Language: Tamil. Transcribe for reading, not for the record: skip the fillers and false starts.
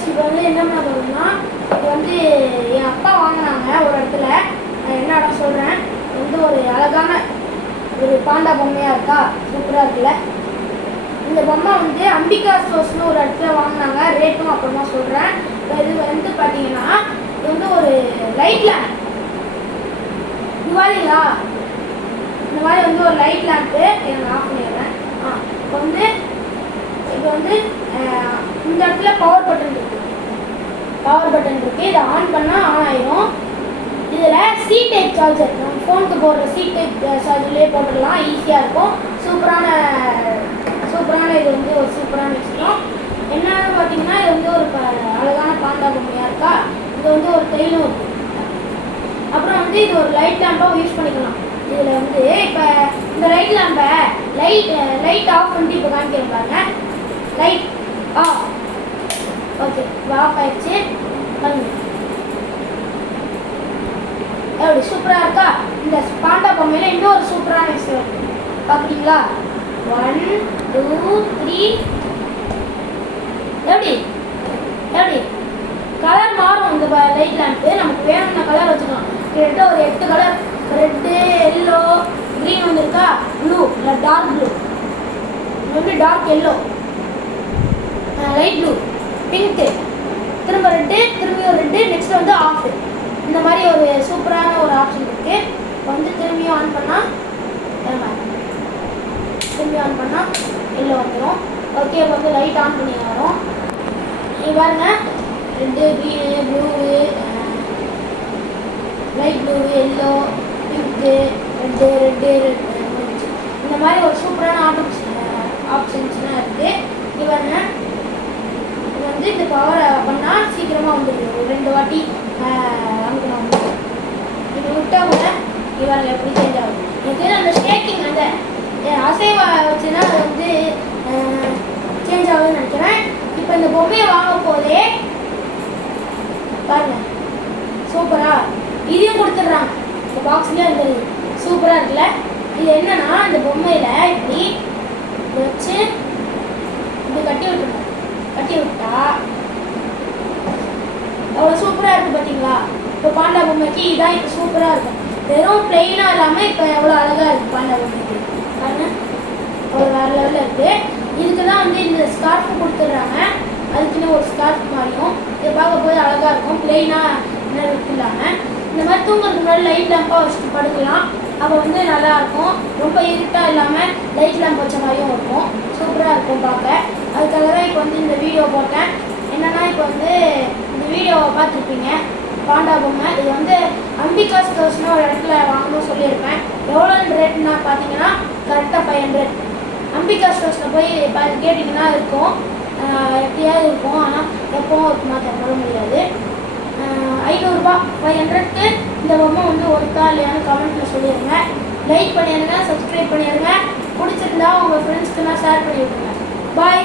கைஸ் இப்போ வந்து என்ன பண்ண போகிறோம்னா இது வந்து என் அப்பா வாங்கினாங்க ஒரு இடத்துல. என்ன இடம் சொல்கிறேன். வந்து ஒரு அழகான ஒரு பாண்டா பொம்மையாக இருக்கா, சூப்பராக இருக்குல்ல. இந்த பொம்மை வந்து அம்பிகா ஸ்டோர்ஸ்னு ஒரு இடத்துல வாங்கினாங்க. ரேட்டும் அப்புறமா சொல்கிறேன். இப்போ இது வந்து பார்த்தீங்கன்னா இது வந்து ஒரு லைட் லேம்ப். இந்த மாதிரிங்களா, இந்த மாதிரி வந்து ஒரு லைட் லேம்ப்பு எனக்கு ஆஃப் பண்ணிடுறேன். இப்போ வந்து இந்த இடத்துல பவர் பட்டன் இருக்குது. இதை ஆன் பண்ணால் ஆன் ஆயிடும். இதில் சி டைப் சார்ஜர், நம்ம ஃபோனுக்கு போடுற சி டைப் சார்ஜர்லேயே போட்டுடலாம், ஈஸியாக இருக்கும். சூப்பரான இது வந்து ஒரு சூப்பரான விஷயம். என்னன்னு பார்த்தீங்கன்னா இது வந்து ஒரு அழகான பாண்டா பொம்மையாக இருக்கா. இது வந்து ஒரு கையிலும் இருக்குது. அப்புறம் வந்து இது ஒரு லைட் லேம்பாக யூஸ் பண்ணிக்கலாம். இதில் வந்து இப்போ இந்த லைட் லேம்பை லைட் ஆஃப் பண்ணிட்டு இப்போ காமிக்கிறேன் பாருங்க. Light off. ஓகே, ஆஃப் ஆயிடுச்சு. எப்படி சூப்பராக இருக்கா? இந்த பாண்டா பொம்மையில் இன்னொரு சூப்பரான விஷயம் இருக்குது, பார்க்குறீங்களா? 1 2 3. எப்படி கலர் மாறும். இந்த லைட் லேம்ப்பு நமக்கு வேணும்ன கலர் வச்சுக்கலாம். கிட்டத்தட்ட ஒரு 8 கலர். ரெட்டு, எல்லோ, க்ரீன் வந்துருக்கா, ப்ளூ, இல்லை டார்க் ப்ளூ, வந்து dark yellow, light blue, pink, திரும்ப ரெட்டு, திரும்பியும் ரெட்டு, நெக்ஸ்ட் வந்து ஆஃப். இந்த மாதிரி ஒரு சூப்பரான ஒரு ஆப்ஷன் இருக்குது. இப்போ வந்து திரும்பியும் ஆன் பண்ணால் எல்லோ வந்துடும். ஓகே, இப்போ வந்து லைட் ஆன் பண்ணி வரும். நீங்கள் பாருங்க, red, green, blue, light blue, yellow, pink, red, இந்த மாதிரி ஒரு சூப்பரான ஆப்ஷன்ஸ்லாம் இருக்குது. இது பாருங்க, இது வந்து இந்த பவரை பண்ணால் சீக்கிரமாக வந்துடுது. ஒரு 2 வாட்டி அமுக்கணும். இது விட்டால் கூட இவங்க எப்படி சேஞ்ச் ஆகும். எனக்கு அந்த ஷேக்கிங், அந்த அசைவா வச்சுன்னா அது வந்து சேஞ்ச் ஆகுதுன்னு நினைக்கிறேன். இப்போ இந்த பொம்மையை வாங்க போதே பாருங்க, சூப்பரா இதையும் கொடுத்துட்றாங்க. இந்த பாக்ஸ்லேயே வந்துடுது. சூப்பராக இருக்குல்ல. இது என்னன்னா, இந்த பொம்மையில் இப்படி வச்சு இப்படி கட்டி விட்டா அவ்வளோ சூப்பராக இருக்குது, பார்த்தீங்களா? இப்போ பாண்டா பொம்மைக்கு இதான் இப்போ சூப்பராக இருக்கும். வெறும் பிளெயினாக இல்லாமல் இப்போ எவ்வளோ அழகாக இருக்குது பாண்டா பொம்மைக்கு. பாருங்க, அவ்வளோ வேறு லெவலில் இருக்குது. இதுக்கு தான் வந்து இந்த ஸ்கார்ஃபு கொடுத்துட்றாங்க. அதுக்குன்னு ஒரு ஸ்கார்ஃப் மாதிரியும் இதை பார்க்க போது அழகாக இருக்கும். பிளெயினாக என்ன இல்லாமல் இந்த மாதிரி தூங்குறதுக்கு முன்னாடி லைட் லேம்பாக வச்சுட்டு படுக்கலாம். அப்போ வந்து நல்லாயிருக்கும். ரொம்ப இருட்டாக இல்லாமல் லைட் லேம்ப் வச்ச மாதிரியும் இருக்கும். சூப்பராக இருக்கும் பார்க்க. அதுக்காக தான் இப்போ வந்து இந்த வீடியோ போட்டேன். என்னென்னா, இப்போ வந்து இந்த வீடியோவை பார்த்துருப்பீங்க, பாண்டா பொம்மை. இது வந்து அம்பிகா ஸ்டோர்ஸ்னு ஒரு இடத்துல வாங்கணும்னு சொல்லியிருப்பேன். எவ்வளோ ரேட்னா பார்த்தீங்கன்னா கரெக்டாக 500. அம்பிகா ஸ்டோர்ஸில் போய் கேட்டிங்கன்னா இருக்கும், எப்படியாவது இருக்கும். ஆனால் எப்போவும் இருக்குமா சொல்ல முடியாது. 500 ரூபா, 500க்கு இந்த பொம்மை வந்து ஒருத்தா இல்லையான்னு கமெண்ட்டில் சொல்லிடுங்க. லைக் பண்ணிடுங்க, சப்ஸ்கிரைப் பண்ணிடுங்க. பிடிச்சிருந்தா உங்கள் ஃப்ரெண்ட்ஸ்க்குலாம் ஷேர் பண்ணி விடுங்க. பாய்.